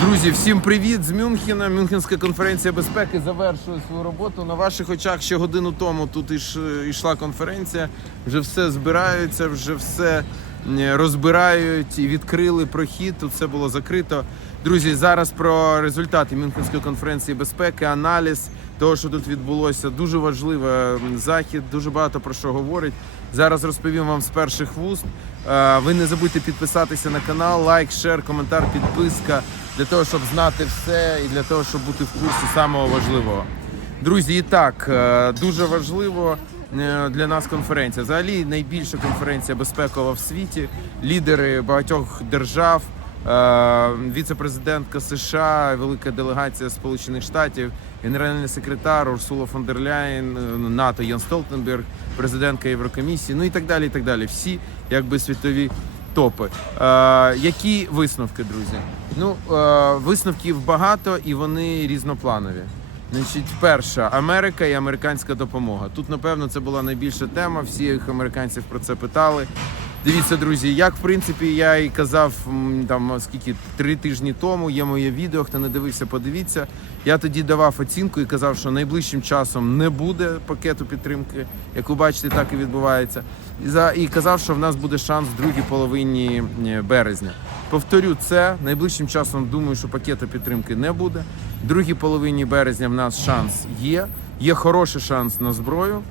Друзі, всім привіт з Мюнхена. Мюнхенська конференція безпеки завершує свою роботу. На ваших очах ще годину тому тут іш, йшла конференція. Вже все збираються, вже все розбирають і відкрили прохід. Тут все було закрито. Друзі, зараз про результати Мюнхенської конференції безпеки, аналіз того, що тут відбулося. Дуже важливий захід, дуже багато про що говорить. Зараз розповім вам з перших вуст. Е, Ви не забудьте підписатися на канал, лайк, шер, коментар, підписка для того, щоб знати все і для того, щоб бути в курсі самого важливого. Друзі, і так е, дуже важливо е, для нас конференція. Взагалі найбільша конференція безпекова в світі. Лідери багатьох держав, віце-президентка США, велика делегація Сполучених Штатів, генеральний секретар Урсула фон дер Ляєн, е, НАТО Ян Столтенберг, президентка Єврокомісії, ну і так далі. І так далі. Всі якби світові топи. Е, які висновки, друзі? Ну, е, висновків багато і вони різнопланові. Значить, перша Америка і американська допомога. Тут, напевно, це була найбільша тема. Всіх американців про це питали. Дивіться, друзі, як в принципі я і казав там скільки три тижні тому. Є моє відео. Хто не дивився, подивіться. Я тоді давав оцінку і казав, що найближчим часом не буде пакету підтримки. Як ви бачите, так і відбувається. І за і казав, що в нас буде шанс в другій половині е, березня. Повторю це найближчим часом. Думаю, що пакету підтримки не буде. В другій половині березня в нас шанс є. Є хороший шанс на зброю.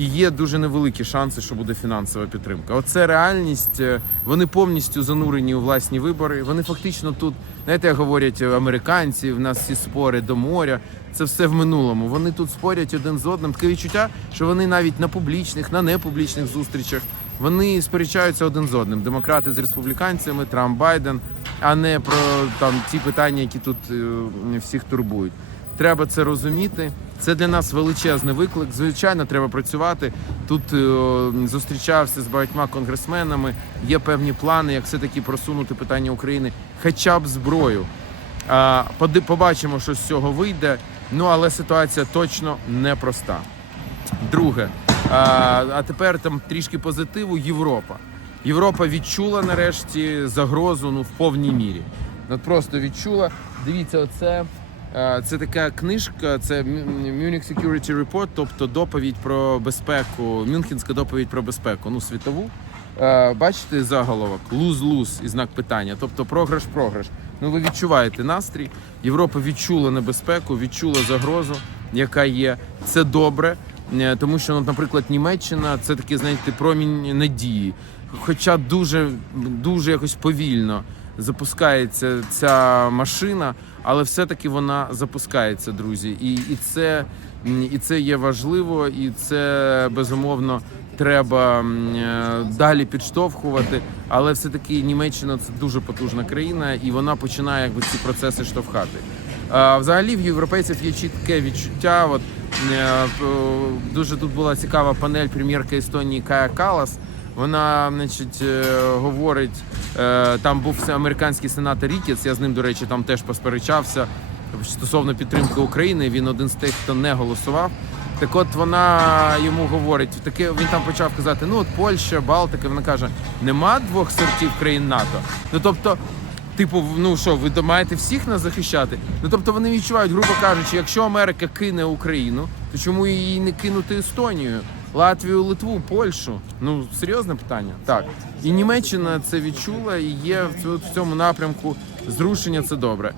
І є дуже невеликі шанси, що буде фінансова підтримка. Оце реальність. Е, Вони повністю занурені у власні вибори. Вони фактично тут, знаєте, як говорять е, американці, в нас всі спори до моря. Це все в минулому. Вони тут спорять один з одним. Таке відчуття, що вони навіть на публічних, на непублічних зустрічах вони сперечаються один з одним. Демократи з республіканцями, Трамп Байден, а не про там ті питання, які тут е, всіх турбують. Треба це розуміти. Це для нас величезний виклик. Звичайно, треба працювати. Тут е, зустрічався з багатьма конгресменами. Є певні плани, як все-таки просунути питання України, хоча б зброю. Побачимо, що з цього вийде. Ну але ситуація точно непроста. Друге, а тепер там трішки позитиву. Європа. Європа відчула нарешті загрозу ну в повній мірі. От просто відчула. Дивіться, оце. Е, Це така книжка, це Munich Security Report, тобто доповідь про безпеку, Мюнхенська доповідь про безпеку, ну світову. Е, Бачите заголовок луз-луз і знак питання, тобто програш-програш. Ну ви відчуваєте настрій. Європа відчула небезпеку, відчула загрозу, яка є. Це добре, е, тому що, ну, наприклад, Німеччина це такий, знаєте, промінь надії. Хоча дуже дуже якось повільно запускається ця машина, але все-таки вона запускається, друзі. І, і, це, і це є важливо, і це безумовно треба е, далі підштовхувати. Але все-таки Німеччина це дуже потужна країна, і вона починає якби ці процеси штовхати. Взагалі в європейців є чітке відчуття. От е, дуже тут була цікава панель прем'єрки Естонії Кая Калас. Вона, значить, е, говорить, е, там був американський сенатор Рікетс, я з ним, до речі, там теж посперечався стосовно підтримки України. Він один з тих, хто не голосував. Так от вона йому говорить, таке він там почав казати: ну от Польща, Балтика. Вона каже: нема двох сортів країн НАТО. Ну тобто, типу, ну що, ви маєте всіх нас захищати? Ну тобто вони відчувають, грубо кажучи, якщо Америка кине Україну, то чому її не кинути Естонію? Латвію, Литву, Польщу. Ну серйозне питання. Так і Німеччина це відчула, і є в цьому- напрямку зрушення. Це добре.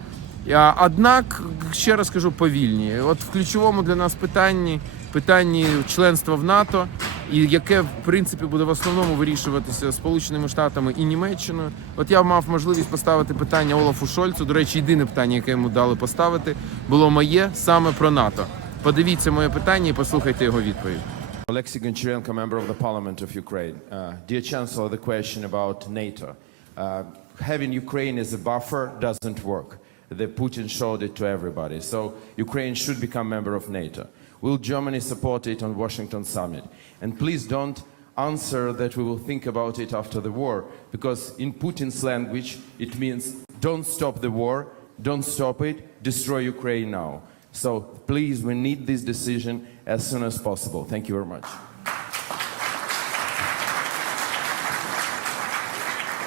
Однак, ще раз кажу, повільні. От в ключовому для нас питанні питанні членства в НАТО, і яке в принципі буде в основному вирішуватися Сполученими Штатами і Німеччиною. От я мав можливість поставити питання Олафу Шольцу. До речі, єдине питання, яке йому дали поставити, було моє саме про НАТО. Подивіться моє питання і послухайте його відповідь. Alexei Goncharenko, member of the Parliament of Ukraine. Uh, dear Chancellor, the question about NATO. Uh, having Ukraine as a buffer doesn't work. The Putin showed it to everybody. So Ukraine should become a member of NATO. Will Germany support it on Washington summit? And please don't answer that we will think about it after the war, because in Putin's language, it means don't stop the war, don't stop it, destroy Ukraine now. So please, we need this decision as soon as possible. Thank you very much.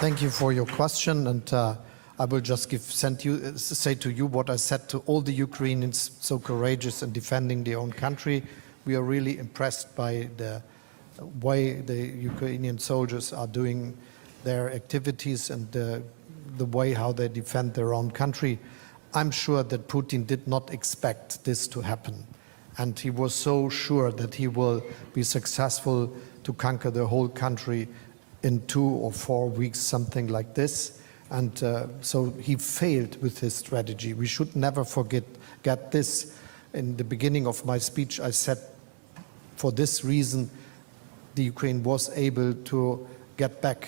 Thank you for your question. And uh, I will just give, send you, uh, say to you what I said to all the Ukrainians so courageous in defending their own country. We are really impressed by the way the Ukrainian soldiers are doing their activities and the way how they defend their own country. I'm sure that Putin did not expect this to happen. And he was so sure that he will be successful to conquer the whole country in two or four weeks, something like this. And uh, so he failed with his strategy. We should never forget get this. In the beginning of my speech, I said for this reason, the Ukraine was able to get back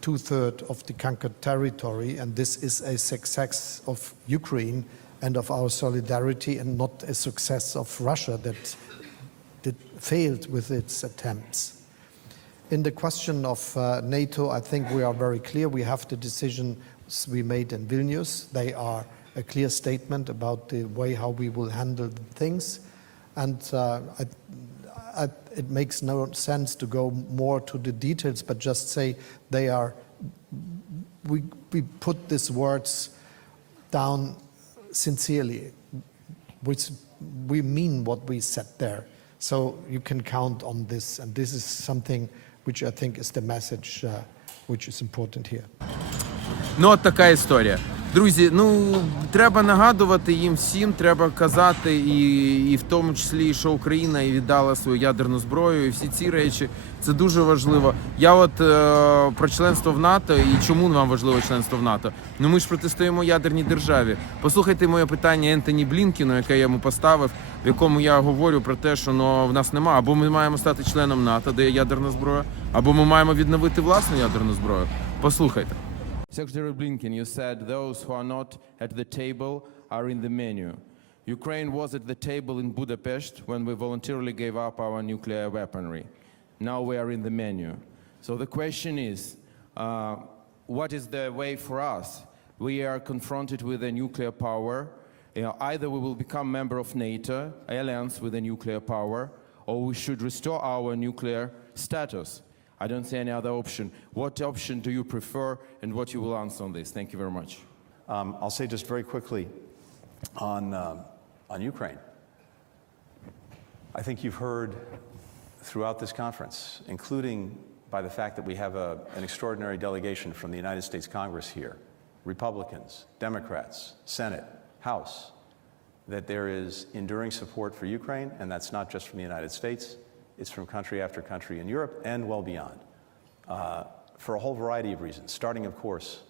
two thirds of the conquered territory, and this is a success of Ukraine and of our solidarity, and not a success of Russia that, failed with its attempts. In the question of uh, NATO, I think we are very clear. We have the decisions we made in Vilnius. They are a clear statement about the way how we will handle things. And uh, I, I, it makes no sense to go more to the details, but just say they are, we, we put these words down sincerely, which we mean what we said there. So you can count on this, and this is something which I think is the message uh, which is important here. Ну, от така історія. Друзі, ну треба нагадувати їм всім, треба казати, і, і в тому числі, що Україна і віддала свою ядерну зброю, і всі ці речі це дуже важливо. Я от е, про членство в НАТО і чому нам важливо членство в НАТО? Ну ми ж протистоїмо ядерній державі. Послухайте моє питання Ентоні Блінкіну, яке я йому поставив, в якому я говорю про те, що ну, в нас нема, або ми маємо стати членом НАТО, де є ядерна зброя, або ми маємо відновити власну ядерну зброю. Послухайте. Secretary Blinken, you said those who are not at the table are in the menu. Ukraine was at the table in Budapest when we voluntarily gave up our nuclear weaponry. Now we are in the menu. So the question is, uh, what is the way for us? We are confronted with a nuclear power. You know, either we will become member of NATO, alliance with a nuclear power, or we should restore our nuclear status. I don't see any other option. What option do you prefer, and what you will answer on this? Thank you very much. Um, I'll say just very quickly on, um, on Ukraine. I think you've heard throughout this conference, including by the fact that we have a, an extraordinary delegation from the United States Congress here, Republicans, Democrats, Senate, House, that there is enduring support for Ukraine, and that's not just from the United States, it's from country after country in Europe and well beyond, uh, for a whole variety of reasons, starting, of course,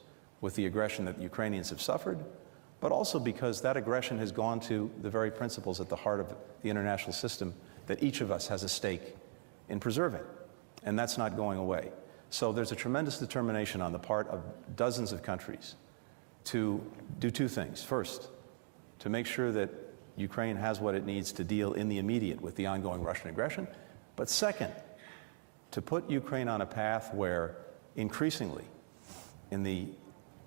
with the aggression that the Ukrainians have suffered, but also because that aggression has gone to the very principles at the heart of the international system that each of us has a stake in preserving. And that's not going away. So there's a tremendous determination on the part of dozens of countries to do two things. First, to make sure that Ukraine has what it needs to deal in the immediate with the ongoing Russian aggression. But second, to put Ukraine on a path where increasingly, in the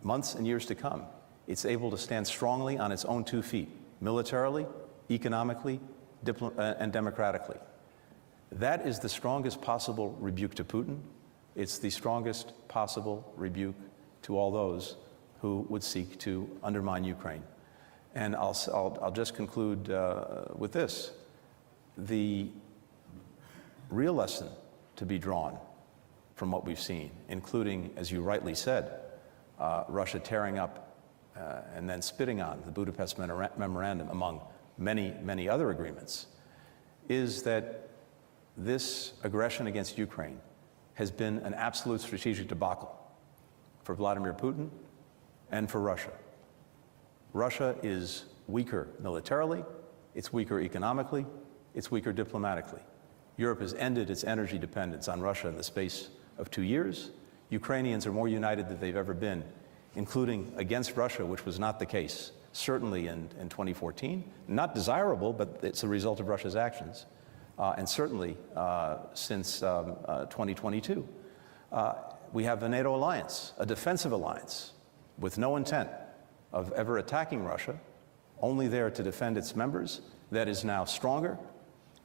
months and years to come, it's able to stand strongly on its own two feet, militarily, economically, uh, and democratically. That is the strongest possible rebuke to Putin. It's the strongest possible rebuke to all those who would seek to undermine Ukraine. And I'll, I'll, I'll just conclude uh, with this. The real lesson to be drawn from what we've seen, including, as you rightly said, uh, Russia tearing up uh, and then spitting on the Budapest Memora- Memorandum, among many, many other agreements, is that this aggression against Ukraine has been an absolute strategic debacle for Vladimir Putin and for Russia. Russia is weaker militarily, it's weaker economically, it's weaker diplomatically. Europe has ended its energy dependence on Russia in the space of two years. Ukrainians are more united than they've ever been, including against Russia, which was not the case, certainly in, in 2014. Not desirable, but it's a result of Russia's actions, uh, and certainly uh, since um, uh, 2022. Uh, we have a NATO alliance, a defensive alliance, with no intent of ever attacking Russia, only there to defend its members, that is now stronger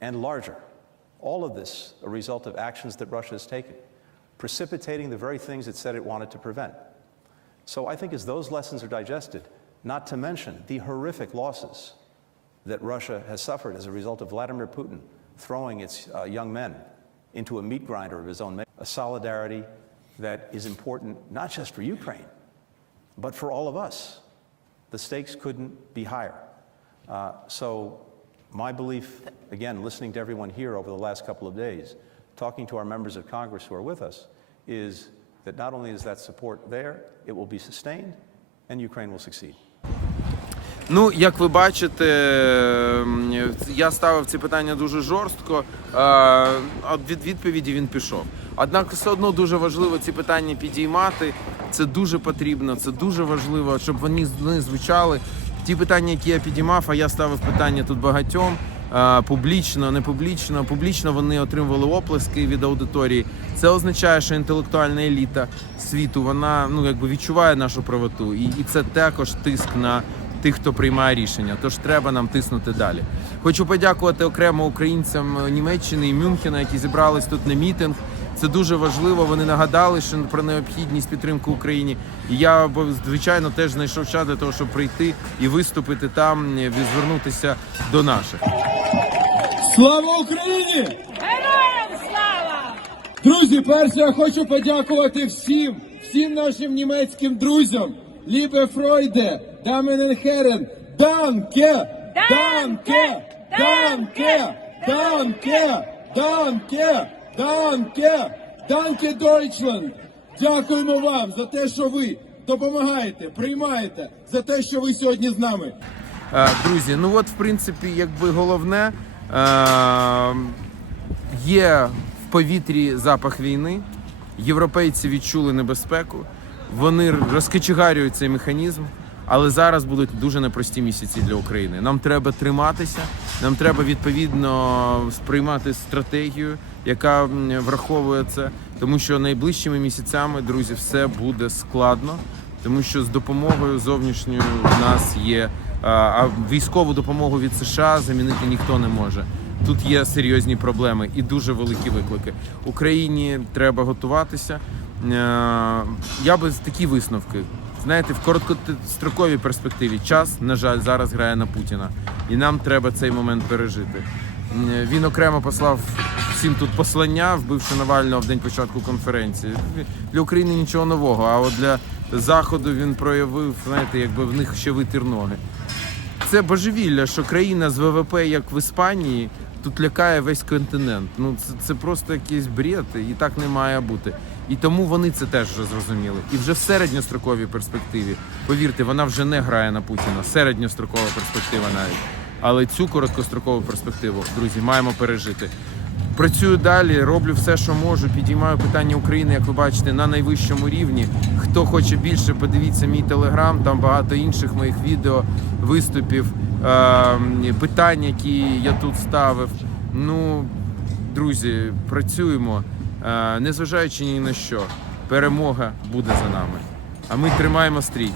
and larger. All of this a result of actions that Russia has taken, precipitating the very things it said it wanted to prevent. So I think as those lessons are digested, not to mention the horrific losses that Russia has suffered as a result of Vladimir Putin throwing its uh, young men into a meat grinder of his own making, a solidarity that is important not just for Ukraine, but for all of us. The stakes couldn't be higher. Uh, so, my belief, again, listening to everyone here over the last couple of days, talking to our members of Congress who are with us, is that not only is that support there, it will be sustained, and Ukraine will succeed. Ну, як ви бачите, я ставив ці питання дуже жорстко, е, а від відповіді він пішов. Однак все одно дуже важливо ці питання підіймати. Це дуже потрібно, це дуже важливо, щоб вони звучали. Ті питання, які я підіймав, а я ставив питання тут багатьом. е, Публічно, не публічно. Публічно вони отримували оплески від аудиторії. Це означає, що інтелектуальна еліта світу вона ну якби відчуває нашу правоту, і, і це також тиск на тих, хто приймає рішення. Тож треба нам тиснути далі. Хочу подякувати окремо українцям Німеччини і Мюнхена, які зібрались тут на мітинг. Це дуже важливо. Вони нагадали, що про необхідність підтримки Україні. І я звичайно теж знайшов час для того, щоб прийти і виступити там, і звернутися до наших. Слава Україні! Героям слава! Друзі, перше я хочу подякувати всім, всім нашим німецьким друзям. Лібе Фройде, Даменен Херен, Данке! Данке! Данке! Данке! Данке! Данке! Данке Дойчланд! Дякуємо вам за те, що ви допомагаєте, приймаєте, за те, що ви сьогодні з нами. Е, Друзі, ну от в принципі, якби головне е, є в повітрі запах війни. Європейці відчули небезпеку, вони розкочегарюють цей механізм. Але зараз будуть дуже непрості місяці для України. Нам треба триматися, нам треба відповідно сприймати стратегію, яка враховує це, тому що найближчими місяцями, друзі, все буде складно, тому що з допомогою зовнішньою в нас є а, військову допомогу від США замінити ніхто не може. Тут є серйозні проблеми і дуже великі виклики. Україні треба готуватися. Е, Я би такі висновки. Знаєте, в короткостроковій перспективі час, на жаль, зараз грає на Путіна, і нам треба цей момент пережити. Е, Він окремо послав всім тут послання, вбивши Навального в день початку конференції. Для України нічого нового. А от для заходу він проявив, знаєте, якби в них ще витір ноги. Це божевілля, що країна з ВВП, як в Іспанії, тут лякає весь континент. Ну це, це просто якийсь бред, і так не має бути. І тому вони це теж вже зрозуміли. І вже в середньостроковій перспективі, повірте, вона вже не грає на Путіна. Середньострокова перспектива навіть. Але цю короткострокову перспективу, друзі, маємо пережити. Працюю далі, роблю все, що можу. Підіймаю питання України, як ви бачите, на найвищому рівні. Хто хоче більше, подивіться мій телеграм, там багато інших моїх відео, виступів, е- питань, які я тут ставив. Ну, друзі, працюємо, е- незважаючи ні на що. Перемога буде за нами. А ми тримаємо стрій.